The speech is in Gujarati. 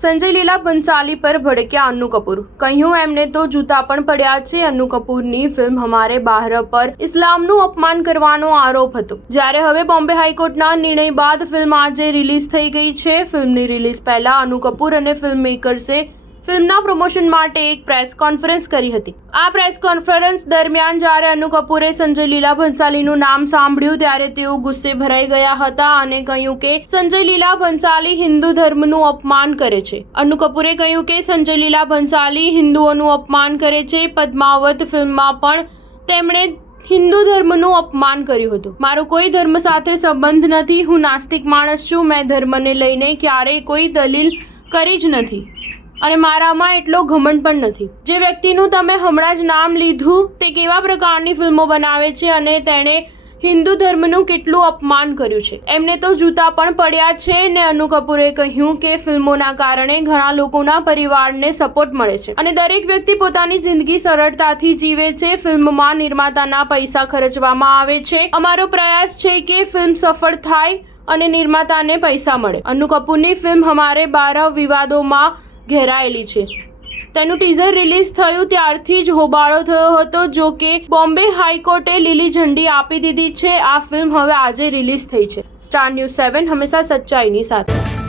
સંજય લીલા ભંસાલી પર ભડક્યા અન્નુ કપૂર. કહ્યું એમને તો જૂતા પણ પડ્યા છે. અન્નુ કપૂરની ફિલ્મ હમારે બહાર પર ઇસ્લામનું અપમાન કરવાનો આરોપ હતો. જ્યારે હવે બોમ્બે હાઈકોર્ટના નિર્ણય બાદ ફિલ્મ આજે રિલીઝ થઈ ગઈ છે. ફિલ્મની રિલીઝ પહેલા અન્નુ કપૂર અને ફિલ્મ મેકર્સે ફિલ્મના પ્રમોશન માટે એક પ્રેસ કોન્ફરન્સ કરી હતી. આ પ્રેસ કોન્ફરન્સ દરમિયાન જ્યારે અન્નુ કપૂરે સંજય લીલા ભંસાલીનું નામ સાંભળ્યું ત્યારે તેઓ ગુસ્સે ભરાઈ ગયા હતા અને કહ્યું કે સંજય લીલા ભંસાલી હિન્દુ ધર્મનું અપમાન કરે છે. અન્નુ કપૂરે કહ્યું કે સંજય લીલા ભંસાલી હિન્દુઓનું અપમાન કરે છે. પદ્માવત ફિલ્મમાં પણ તેમણે હિન્દુ ધર્મનું અપમાન કર્યું હતું. મારો કોઈ ધર્મ સાથે સંબંધ નથી. હું નાસ્તિક માણસ છું. મેં ધર્મને લઈને ક્યારેય કોઈ દલીલ કરી જ નથી અને મારામાં એટલો ઘમંડ પણ નથી. જે વ્યક્તિનું તમે હમણાં જ નામ લીધું તે કેવા પ્રકારની ફિલ્મો બનાવે છે અને તેણે હિન્દુ ધર્મનું કેટલું અપમાન કર્યું છે. એમને તો જૂતા પણ પડ્યા છે. ને અન્નુ કપૂરે કહ્યું કે ફિલ્મોના કારણે ઘણા લોકોના પરિવારને સપોર્ટ મળે છે અને દરેક વ્યક્તિ પોતાની જિંદગી સરળતાથી જીવે છે. ફિલ્મમાં નિર્માતાના પૈસા ખર્ચવામાં આવે છે. અમારો પ્રયાસ છે કે ફિલ્મ સફળ થાય અને નિર્માતાને પૈસા મળે. અન્નુ કપૂરની ફિલ્મ હમારે બહાર વિવાદોમાં ઘેરાયેલી છે. તેનું ટીઝર રિલીઝ થયું ત્યારથી જ હોબાળો થયો હતો. જો કે બોમ્બે હાઈકોર્ટે લીલી ઝંડી આપી દીધી છે. આ ફિલ્મ હવે આજે રિલીઝ થઈ છે. સ્ટાર ન્યૂઝ 7 હંમેશા સચ્ચાઈની સાથે.